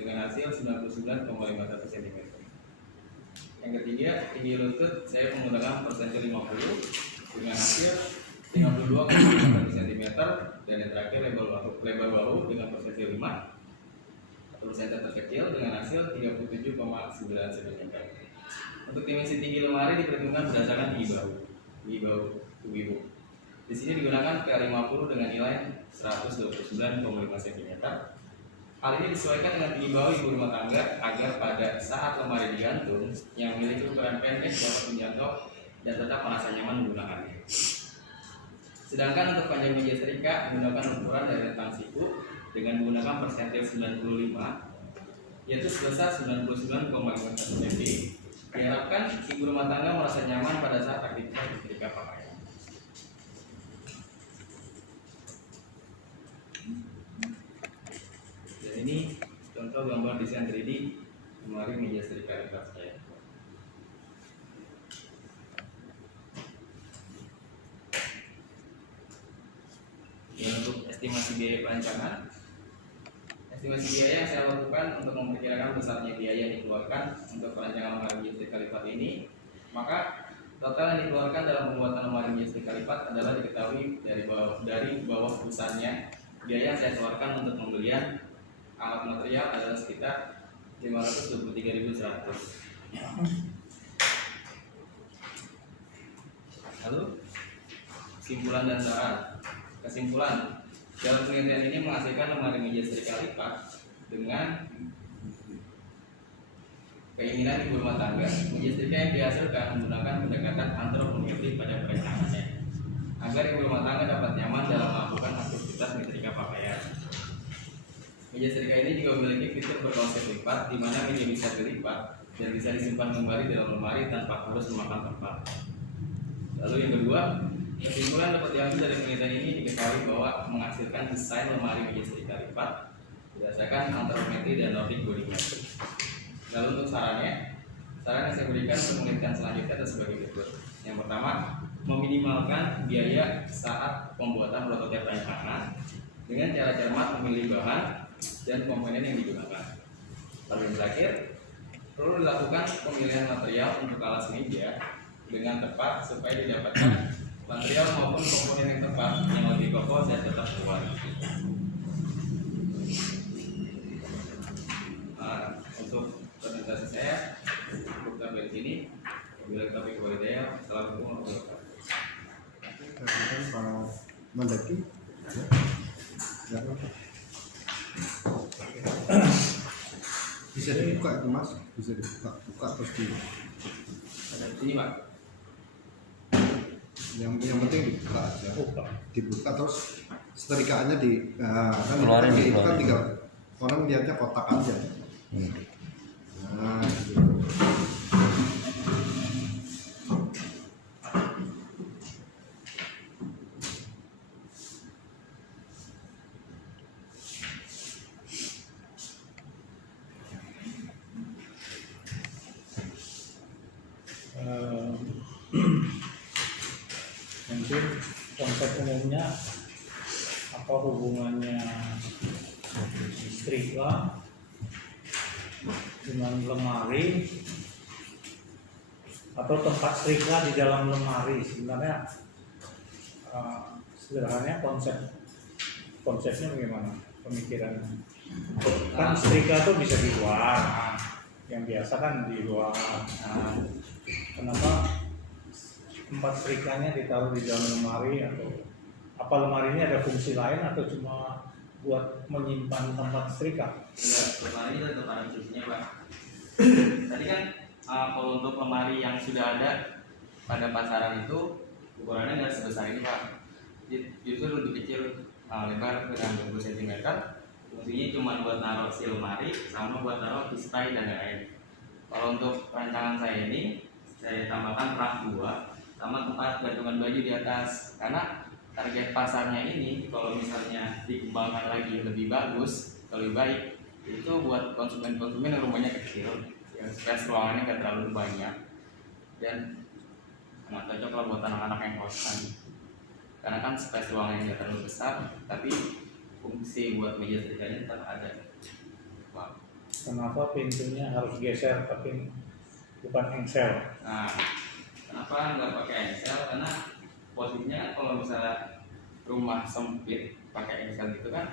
dengan hasil 99,51 cm. Yang ketiga, tinggi lutut saya menggunakan persentil 50 dengan hasil 52,51 cm, dan yang terakhir lebar bahu dengan persentil 5 atau persentase terkecil dengan hasil 37,9 cm. Untuk dimensi tinggi lemari diperhitungkan berdasarkan tinggi bahu tubuh ibu. Di sini digunakan K50 dengan nilai 129,5 cm. Hal ini disesuaikan dengan tinggi bahu ibu rumah tangga agar pada saat lemari digantung yang memiliki ukuran pendek dapat menjangkau dan tetap merasa nyaman menggunakannya. Sedangkan untuk panjang meja setrika menggunakan ukuran dari rentang siku dengan menggunakan persentil 95, yaitu sebesar 99,51 cm. Diharapkan ibu rumah tangga merasa nyaman pada saat aktivitas menyetrika pakaian. Dan ini contoh gambar desain 3D lemari meja setrika lipat saya. Ya, untuk estimasi biaya perancangan, estimasi biaya yang saya lakukan untuk memperkirakan besarnya biaya yang dikeluarkan untuk perancangan lemari meja setrika lipat ini, maka total yang dikeluarkan dalam pembuatan lemari meja setrika lipat adalah diketahui dari bawah besarnya biaya yang saya keluarkan untuk pembelian alat material adalah sekitar 523.100. Lalu kesimpulan dan saran. Kesimpulan, dalam penelitian ini menghasilkan lemari meja setrika lipat dengan keinginan ibu rumah tangga. Meja setrika yang dihasilkan menggunakan pendekatan antropometrik pada perancangannya agar ibu rumah tangga dapat nyaman dalam melakukan aktivitas menyetrika pakaian. Meja setrika ini juga memiliki fitur berkonsep lipat, di mana meja bisa dilipat dan bisa disimpan kembali dalam lemari tanpa harus memakan tempat. Lalu yang kedua, kesimpulan dapat diambil dari penelitian ini diketahui bahwa menghasilkan desain lemari meja setrika lipat berdasarkan antropometri dan Nordic body metric. Lalu untuk saran yang saya berikan untuk penelitian selanjutnya adalah sebagai berikut. Yang pertama, meminimalkan biaya saat pembuatan prototip rancangan dengan cara cermat memilih bahan dan komponen yang digunakan. Lalu yang terakhir, perlu dilakukan pemilihan material untuk alas meja dengan tepat supaya didapatkan material maupun komponen yang tepat yang lebih kokoh dan tetap kuat. Untuk presentasi saya cukup sampai di sini. Bila topik kepada assalamualaikum warahmatullahi wabarakatuh. Pak Mendaki, bisa dibuka itu mas, bisa dibuka terus di sini pak. Yang penting dibuka aja, dibuka terus setrikaannya kan keluarin, itu kan tinggal orang lihatnya kotak aja. Nah, gitu. Mungkin konsep umumnya apa hubungannya setrika dengan lemari atau tempat setrika di dalam lemari. Sebenarnya sederhananya konsepnya bagaimana pemikirannya? Kan setrika itu bisa di luar, yang biasa kan di luar. Nah, kenapa tempat setrikanya ditaruh di dalam lemari, atau apa lemari ini ada fungsi lain atau cuma buat menyimpan tempat setrika? Ya, lemari ini tetap ada fungsinya pak. Tadi kan kalau untuk lemari yang sudah ada pada pasaran itu ukurannya nggak sebesar ini pak. Justru lebih kecil, lebar dengan 20 cm. Fungsinya cuma buat naruh si lemari sama buat naruh display dan lain-lain. Kalau untuk rancangan saya ini, saya tambahkan rak 2 sama tempat gantungan baju di atas, karena target pasarnya ini kalau misalnya dikembangkan lagi lebih bagus, lebih baik, itu buat konsumen-konsumen yang rumahnya kecil, yang space ruangannya nggak terlalu banyak, dan sangat cocok lah buat anak-anak yang kosan, karena kan space ruangannya nggak terlalu besar, tapi fungsi buat meja setrikanya tetap ada. Wow. Kenapa pintunya harus geser tapi bukan engsel? Nah, kenapa nggak pakai engsel? Karena posisinya kan kalau misalnya rumah sempit pakai engsel gitu kan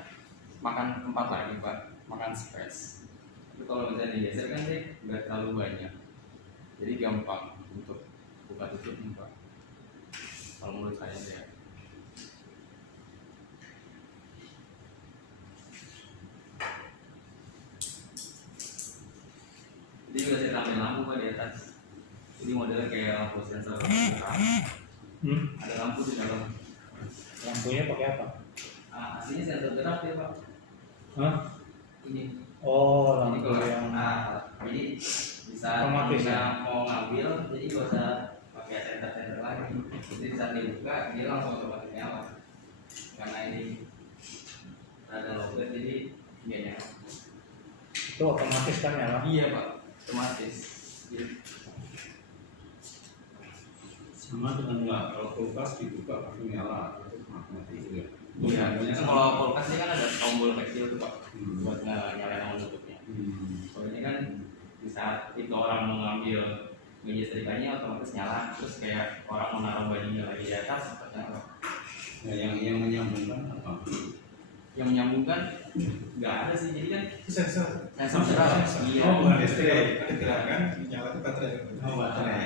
makan tempat lagi pak, makan space. Tapi kalau misalnya digeser kan sih nggak terlalu banyak, jadi gampang untuk buka tutup pak. Kalau menurut saya sih ya. Jadi juga saya tambahin lampu pak di atas. Jadi modelnya kayak lampu sensor. Ada lampu di dalam. Lampunya pakai apa? Aslinya sensor gerak ya pak. Hah? Ini. Oh, Jadi lampu kalau yang jadi bisa otomatis bisa ya? mau ngambil, jadi nggak usah pakai sensor lagi. Jadi saat dibuka dia langsung otomatis nyala. Karena ini ada logo jadi dia nyala. itu otomatis kan ya? Iya pak, otomatis. Jadi, Sama dengan nggak kalau kulkas dibuka langsung nyala itu mati itu ya. iya. Kalau kulkas ini kan ada tombol kecil tuh pak, Hmm. buat nyalain sama tutupnya. Hmm. Kalau ini kan di saat itu orang mengambil meja setrikanya otomatis nyala, terus kayak orang mau naruh bajunya lagi di atas tetap nyala. Nah, yang menyambungkan apa? Yang menyambungkan nggak ada sih, jadi kan Sensor. sensor gerak. Iya. Oh, bukan listrik. Ada gerakan, nyala itu baterai. Oh, baterai.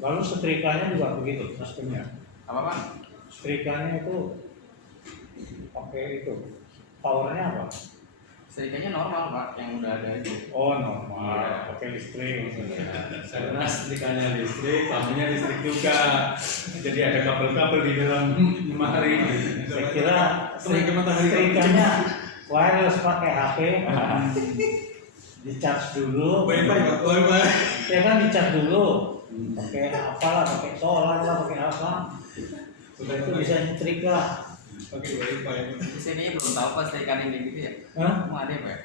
Lalu setrikanya juga begitu sistemnya. Apa pak? Setrikanya itu pakai itu. Powernya apa? Setrikanya normal pak, yang udah ada itu. Oh normal, pakai listrik. Karena setrikanya listrik, lampunya listrik juga. Jadi ada kabel-kabel di dalam lemari. Saya kira Setrika matahari. setrikanya wireless pakai HP. Di charge dulu. Wifi, Pak. Wifi. Ya kan di charge dulu. Pakai apalah, pakai solar lah, pakai apa. Sudah itu bisa nyetrika. Pakai wifi. Saya kayaknya belum tahu pas setrikaan yang kayak gitu ya. Hah? Mau ada apa ya?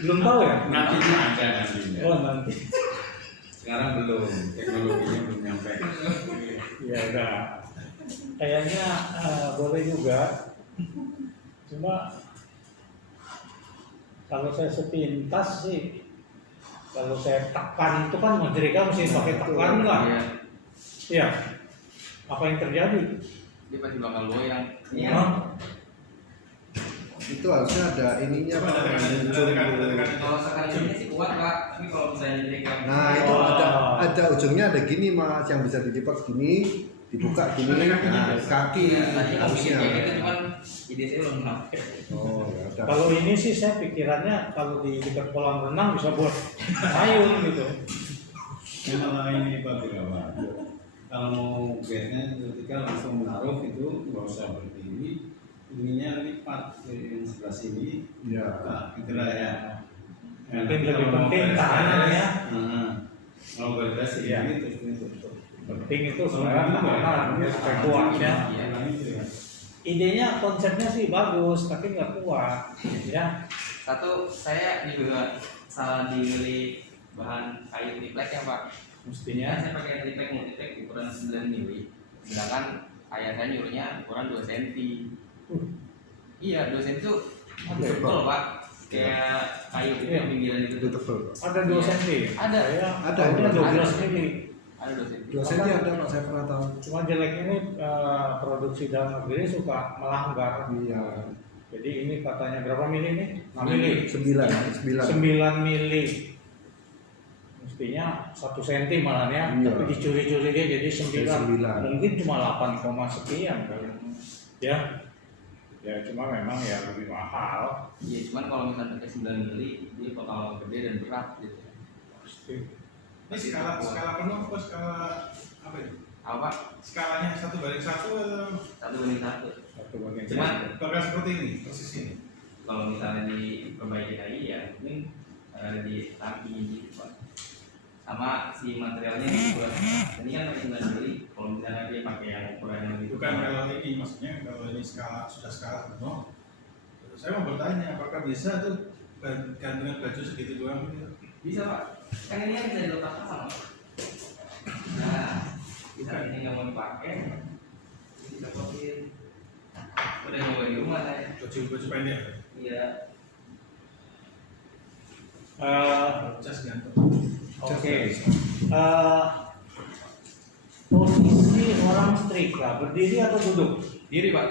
Belum tahu ya? Nantinya ada nantinya. Oh nanti. Sekarang belum, teknologinya belum nyampe. Ya udah. Kayaknya boleh juga. Cuma kalau saya sepintas sih, kalau saya tekan itu kan nyetrika mesti pakai tekan lah. Iya. Iya. Apa yang terjadi? Dia pasti bakal goyang. Iya. Hah? Itu harusnya ada ininya Coba Pak, ada yang tekanan, muncul ada tekanan, gitu. ada tekanan. Kalau sekarang ini sih kuat pak, tapi kalau misalnya nyetrika. Nah itu Oh. ada ujungnya ada gini mas, yang bisa dilipat gini, dibuka gini, nah kaki Iya, tadi mau bikin harusnya. kayak gitu cuman ide saya belum sampai. Oh ya ada. Kalau ini sih saya pikirannya kalau di dekat kolam renang bisa buat ayun gitu. Yang malah ini Pak Birawa. Kalau mau gasnya ketika langsung menaruh itu nggak usah berdiri, ininya lipat dari yang sebelah sini. Ya. Nah, itulah ya. Mungkin lebih penting tahanannya. Mau beres Iya. ini terus ini tutup. Penting itu sebenarnya tahanan biar supaya kuat ya. Iya. Idenya konsepnya sih bagus tapi nggak kuat ya. Satu, saya juga salah dimilih bahan kayu triplek ya pak. Mestinya Saya pakai triplek multitek ukuran 9 mili, sedangkan ayah saya nyuruhnya ukuran 2 cm. Iya, 2 cm itu Ada ya, betul pak. Kayak kayu gitu Iya. yang pinggiran itu. Itu tebel. ada 2 cm. Ada. Saya Ada, tahunya ada. 12 mili. Ada 2 cm. 2 cm ada Pak, saya pernah tahu. Cuma jeleknya ini produksi dalam negeri suka melanggar. Iya. Jadi ini katanya berapa mili ini? 6 mili. 9. 9 mili. Mestinya 1 cm malah ya, Iya. tapi dicuri-curi dia jadi 9. 9. Mungkin cuma 8, sekian kali. Ya. Ya cuma memang ya lebih mahal. Iya, cuman kalau misalnya pakai 9 mili, dia bakal gede dan berat gitu. Pasti. Ini skala penuh apa skala apa itu? Apa? Skalanya 1:1 atau 1:1. Satu bagian. Cuman bakal seperti ini, persis ini. kalau misalnya diperbaiki lagi ya mungkin di tangki gitu pak. Sama si materialnya juga. Ini kan pakai 9 mili, kalau misalnya dia pakai yang ukuran yang lebih Bukan kalau ini, maksudnya kalau ini sudah skala penuh. Saya mau bertanya, apakah bisa tuh gantungan baju segitu doang gitu? bisa pak. Kan ini kan bisa diletakkan sama pak. Nah, bisa ini nggak mau dipakai, kita kopiin. Udah nyoba di rumah saya. Baju pendek. Iya. Cas gantung. Oke. Posisi orang setrika berdiri atau duduk? Diri Pak.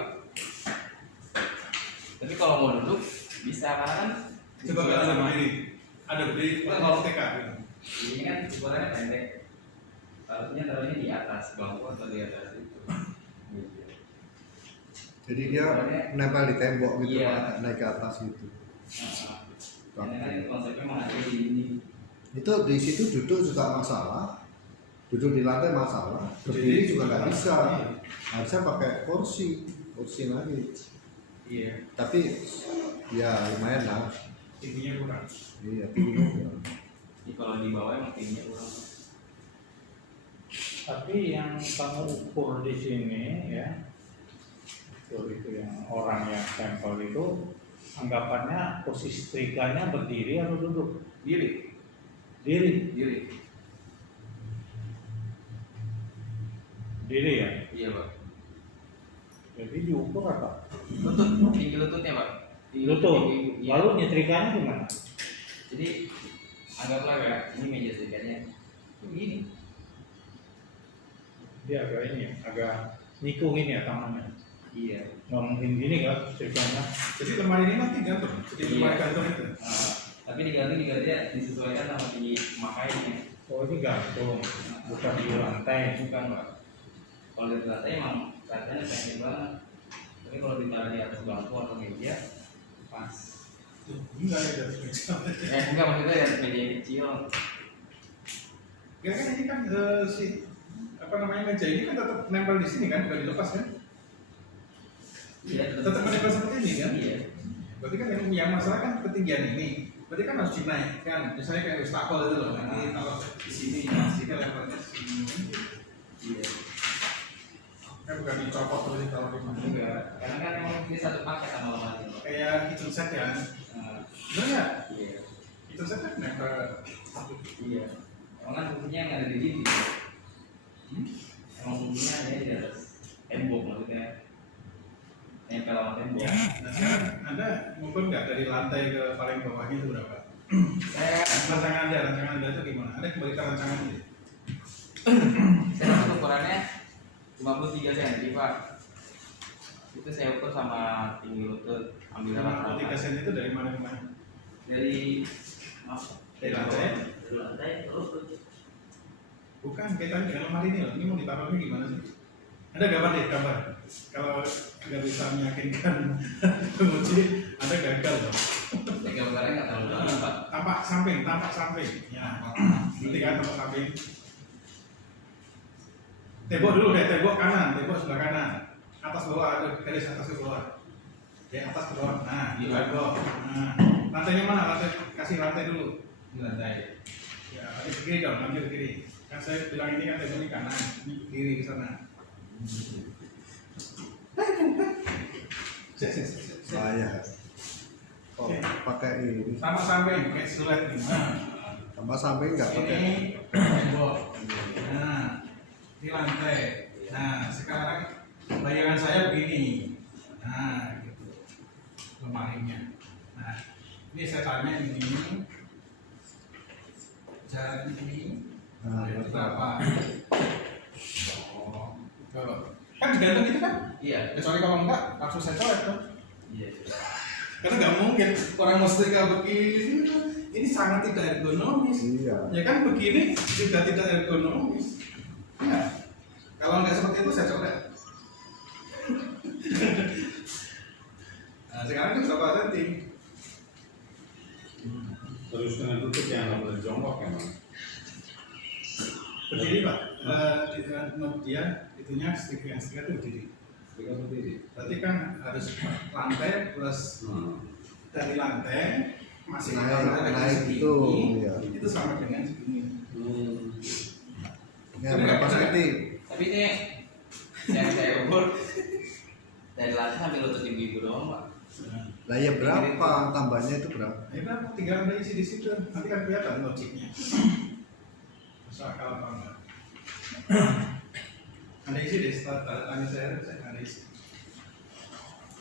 Tapi kalau mau duduk bisa karena kan Coba kalau ada berdiri, ada berdiri, kalau TK. ini kan ukurannya pendek. Harusnya taruhnya di atas bangku atau di atas itu. Jadi dia nempel di tembok gitu, Iya. naik ke atas gitu. Nah, karena kan konsepnya mengatur di ini. Itu di situ duduk juga masalah, duduk di lantai masalah, berdiri juga nggak bisa. Harusnya pakai kursi lagi. Iya. Tapi ya lumayan lah. Tingginya kurang. Iya, tinggi. Jadi kalau di bawah emang tingginya kurang. Tapi yang kamu ukur di sini ya, itu yang orang yang sampel itu anggapannya posisi setrikanya berdiri atau duduk? Diri. Diri, diri ya. Iya Pak. Jadi diukur apa? Lutut, tinggi lututnya Pak. Tinggi Lutut. tinggi. Iya. Lalu nyetrikanya gimana? Jadi anggaplah ya, ini meja setrikanya begini. Dia agak ini ya, agak nikungin ya tangannya. Iya. Nggak mungkin gini kan setrikanya. Jadi lemari ini nanti gantung. Jadi Iya. lemari gantung itu. Tapi digantung juga dia disesuaikan sama tinggi makainya. Oh ini gantung, bukan di lantai. Bukan Pak. Kalau di lantai emang katanya pendek banget. Tapi kalau ditaruh di atas bangku atau meja pas. Enggak ada meja. Enggak maksudnya ya meja yang kecil. Ya kan ini kan si apa namanya meja ini kan tetap nempel di sini kan, nggak dilepas kan? Iya. Tetap menempel seperti ini kan? Iya. Berarti kan yang masalah kan ketinggian ini. Berarti kan harus dinaikkan. Misalnya kayak wastafel itu loh. Nanti kalau di sini, sini levelnya sini. Iya. Kan bukan dicopot terus ditaruh di mana? Enggak. Karena kan emang ini satu paket sama lemari. Kayak kitchen set ya. Nah, Bener nggak? iya. Kitchen set kan nempel. Iya. Emang kan fungsinya yang ada di dinding. Emang fungsinya ada di atas tembok maksudnya. Nempel sama tembok. Ya. Nah sekarang Anda ngukur nggak dari lantai ke paling bawahnya itu berapa? Rancangan Anda itu gimana? Anda kembali ke rancangan ini. Saya dapat ukurannya 53 cm Pak. Itu saya ukur sama tinggi lutut. Ambil 53 cm itu dari mana ke mana? dari maaf Dari lantai? Dari lantai terus Bukan kaitannya dengan lemari ini loh. Ini mau ditaruhnya gimana sih? Anda gambar deh, gambar. Kalau nggak bisa meyakinkan penguji, Anda gagal loh. saya gambarnya nggak terlalu dalam Pak. Tampak samping. Ya, nanti kan tampak samping. Tembok dulu deh, tembok kanan, tembok sebelah kanan. Atas bawah, ada garis atas ke bawah. Ya, atas ke bawah. Nah, di tembok. Nah, lantainya mana? Lantai, kasih lantai dulu. Di lantai. Ya, ada ke kiri dong, nanti ke kiri. Kan saya bilang ini kan tembok ini kanan, ini ke kiri ke sana. Saya. Oh, pakai ini. Sama samping, kayak siluet nih. Nah, Tambah samping nggak pakai. ini tembok. Nah, ini lantai. Nah, sekarang bayangan saya begini. Nah, gitu. Lemarinya. Nah, ini saya tanya ini. Jarak ini. Nah, Berapa? Oh, kalau kan digantung itu kan? Iya. Kecuali kalau enggak, langsung saya coret kan? Iya. Karena nggak mungkin orang mau setrika begini tuh, ini sangat tidak ergonomis. Iya. Ya kan begini juga tidak ergonomis. Ya. Kalau nggak seperti itu saya coret. Nah sekarang itu berapa senti? Terus dengan tutup yang nggak boleh jongkok emang. Berdiri pak. Dia itunya setrika yang setrika itu berdiri. Tiga berdiri. Berarti kan harus lantai plus dari lantai masih naik segini, itu, iya. itu sama dengan segini. Ya, berapa senti? Tapi ini yang saya ukur dari lantai sampai lutut ibu-ibu doang Pak. Lah ya berapa? Tambahnya itu berapa? Ya kan tinggal Anda isi di situ, nanti kan kelihatan logiknya. Masuk akal apa enggak? Anda isi deh, setelah tanya saya Anda isi.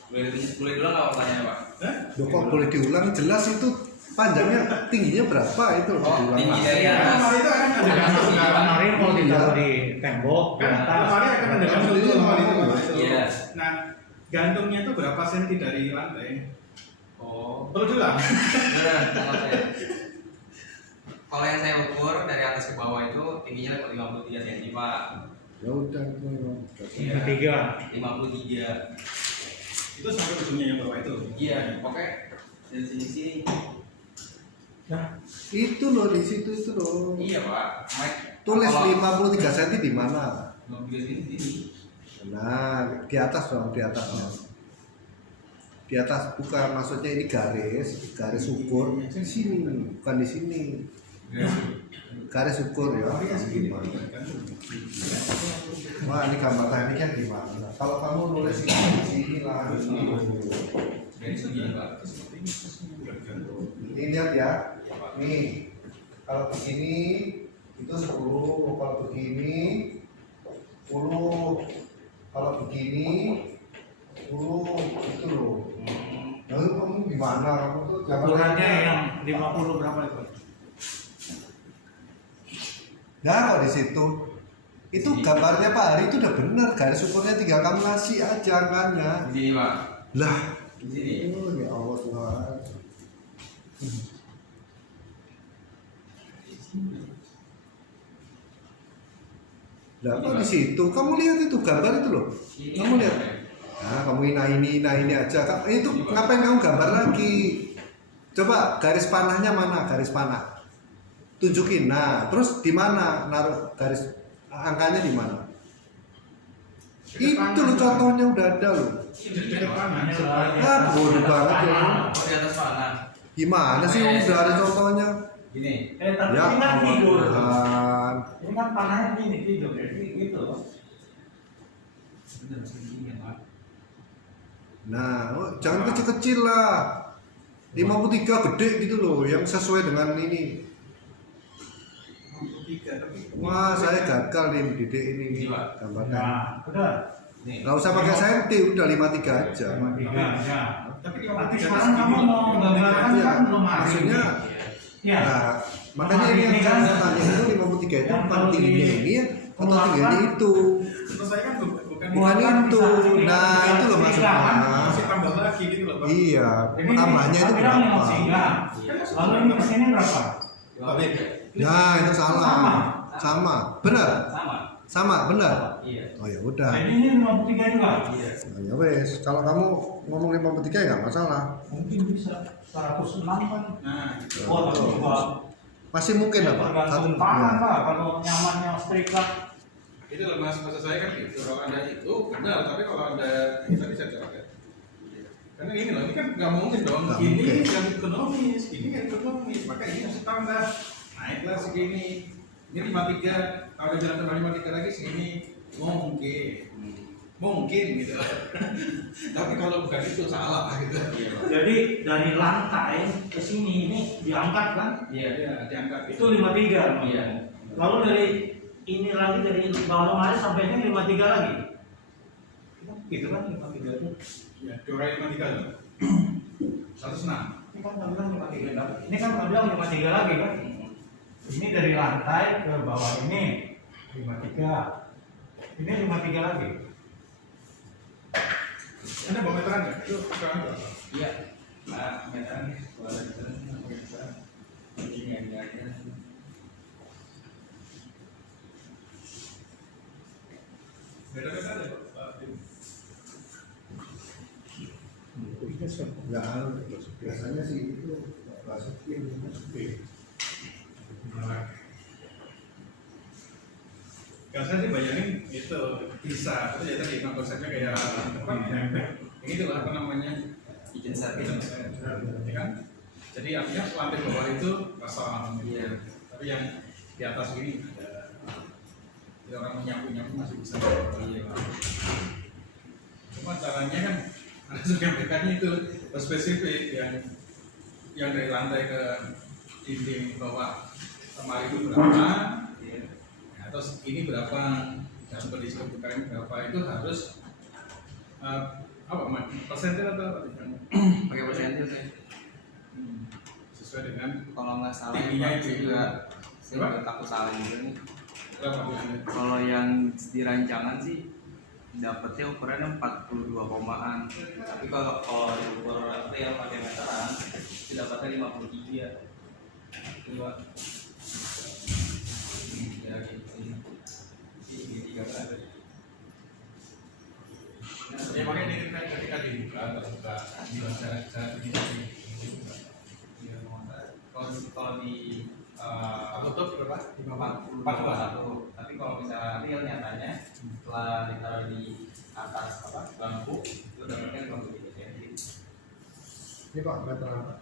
Boleh dulu nggak pertanyaannya Pak? Hah? Loh, kok boleh diulang? Jelas itu panjangnya tingginya berapa itu Oh, dibilang tinggi mas. dari atas. Lemari itu akan ada gantung kan? Lemari kalau ditaruh di tembok di Kan atas. lemari akan ada gantung itu lemari itu. Iya. Nah, gantungnya itu berapa senti dari lantai? Oh. Perlu diulang. Beneran, kalau saya. Kalau yang saya ukur dari atas ke bawah itu tingginya 53 cm, Pak. Ya udah itu memang. Iya. 53. Itu sampai ujungnya yang bawah itu. Iya, pokoknya dari sini. Nah, Itu loh di situ itu loh. Iya, Pak. Mike, Tulis kalau 53 cm di mana? 53 sini. Nah, di atas dong, di atasnya. Di atas bukan maksudnya ini garis ukur di sini, bukan di sini. Garis ukur ya. Lemari segini. Wah, ini gambar tekniknya gimana? Kalau kamu nulis ini di sini lah. Dari sini, Pak. Ini lihat ya. Nih, kalau begini itu 10, kalau begini 10, kalau begini 10 itu loh. Lalu kamu gimana? Kamu tuh ukurannya yang 50 berapa itu? Nah, kalau di situ itu gambarnya Pak Hari itu udah bener, garis ukurnya tinggal kamu ngasih aja angkanya. Di sini, Pak. Lah, Di sini. oh, ya Allah Tuhan. Lah, kok di situ? Kamu lihat itu gambar itu loh. Kamu lihat. Nah, kamu ini aja. Itu ngapain kamu gambar lagi? Coba garis panahnya mana? Garis panah. Tunjukin. Nah, terus di mana naruh garis angkanya di mana? Itu loh contohnya udah ada loh. Dekat panah. Ah, bodoh banget ya. Oh, di atas panah. Gimana sih udah ada contohnya? Gini. Tapi Ya ini kan tidur. Tuhan. Ini kan panahnya gini tidur, jadi gitu. Bener, segini, Pak. Nah, oh, jangan kecil-kecil lah. 53 gede gitu loh, yang sesuai dengan ini. Wah, saya gagal nih mendidik ini Ini, Pak. gambarnya. Nah, udah. Nih. Nggak usah pakai senti, udah 53 aja. 53 ya. Tapi Tapi sekarang kamu mau gambarkan Iya, kan lemari. maksudnya, Ya. nah, makanya ini yang kan saya tanya itu 53 itu yang bukan kalau tingginya di- ini ya, atau tingginya itu. Terus saya kan bukan Bukan itu. Nah, itu loh maksudnya. masih tambah lagi gitu loh, Pak. Iya, Jadi tambahnya itu saya bilang yang berapa? singgah. Lalu ini kesini berapa? Tapi Nah, itu salah. Sama. Benar? Sama. Sama, benar? Iya. Oh ya udah. Jadi ini 53 juga. Iya. Nah, ya wes, kalau kamu ngomong 53 ya nggak masalah. Mungkin bisa 106 kan. nah, Oh, tapi juga Masih mungkin apa? tergantung tangan lah kalau nyamannya setrika. itu loh mas, maksud saya kan gitu. Kalau anda itu benar, tapi kalau anda kita bisa jawab ya. Karena ini loh, ini kan nggak mungkin dong. Nggak Ini mungkin. yang ekonomis, ini yang ekonomis. Maka ini harus tambah. Naiklah segini. Ini 53. Kalau ada jalan tambah 53 lagi segini, mungkin gitu. Tapi kalau bukan itu salah gitu. Iya, Pak. Jadi dari lantai ke sini ini diangkat kan? Iya. Ya, diangkat Itu 53. Iya. Lalu dari ini lagi dari bawah lemari sampai ini 53 lagi. Gitu kan 53 itu. Ya, 253 loh. 106. Ini kan nggak bilang 53 kan? Ini kan nggak bilang 53 lagi kan? Ini dari lantai ke bawah ini 53. Ini 53 lagi. Anda bawa meteran nggak? Itu ukuran berapa? Iya. Nah, meterannya. Kalau ada meteran, pakai meteran. Ini aja. Beda-beda deh, Pak. Nggak harus. Biasanya sih itu nggak masukin. Kalau saya sih bayangin itu bisa, itu ya tadi konsepnya kayak apa? Yang itu lah apa namanya? Kitchen service. Ya kan? Jadi artinya lantai bawah itu kosong. Iya. Tapi yang di atas ini ada. Jadi orang menyapu masih bisa. Iya. Cuma caranya kan harus menyampaikannya itu spesifik yang dari lantai ke dinding bawah lemari itu berapa, ya, terus ini berapa, yang kondisi kebukaan berapa itu harus apa persentil atau apa? Pakai persentil saya. sesuai dengan Kalau nggak salah tingginya Pak, itu saya juga Berapa? takut salah juga nih. berapa Bu Anda? Kalau yang di rancangan sih dapetnya ukurannya 42 komaan. Tapi kalau diukur real pakai meteran itu dapatnya 53. Coba. Ya gitu sih. Ini 3 berapa? Ya makanya ini kan ketika dibuka terbuka cara begini. Kalau di Tutup berapa? 41. Tapi kalau misalnya real nyatanya setelah ditaruh di atas lampu itu dapatnya 53 cm. Ini Pak, meteran Pak.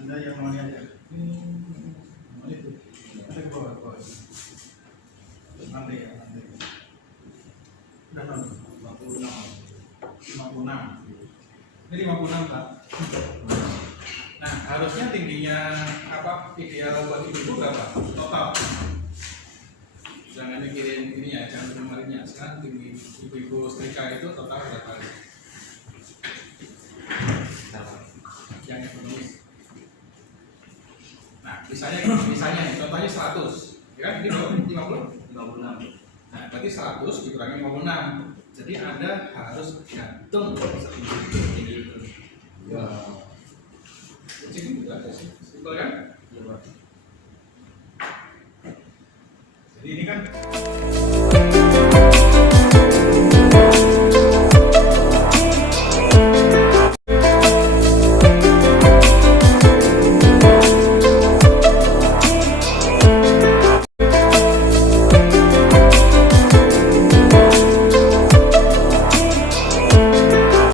Anda yang mau lihat ya? Itu. Ada ke bawah, ke bawah. Lantai ya, lantai. Berapa? 56. 56. Ini 56 Pak. Nah, harusnya tingginya apa ideal buat ibu berapa? Total. Jangan mikirin ini ya, jangan kemarinnya. Sekarang tinggi ibu-ibu setrika itu total berapa? Yang ekonomis. Nah, misalnya nih, contohnya 100, ya kan? Ini 50? 56. Nah, berarti 100 dikurangi 56. Jadi Anda harus gantung setinggi itu. Ya. Sini juga ada sih, betul kan? Iya, Pak. Jadi ini kan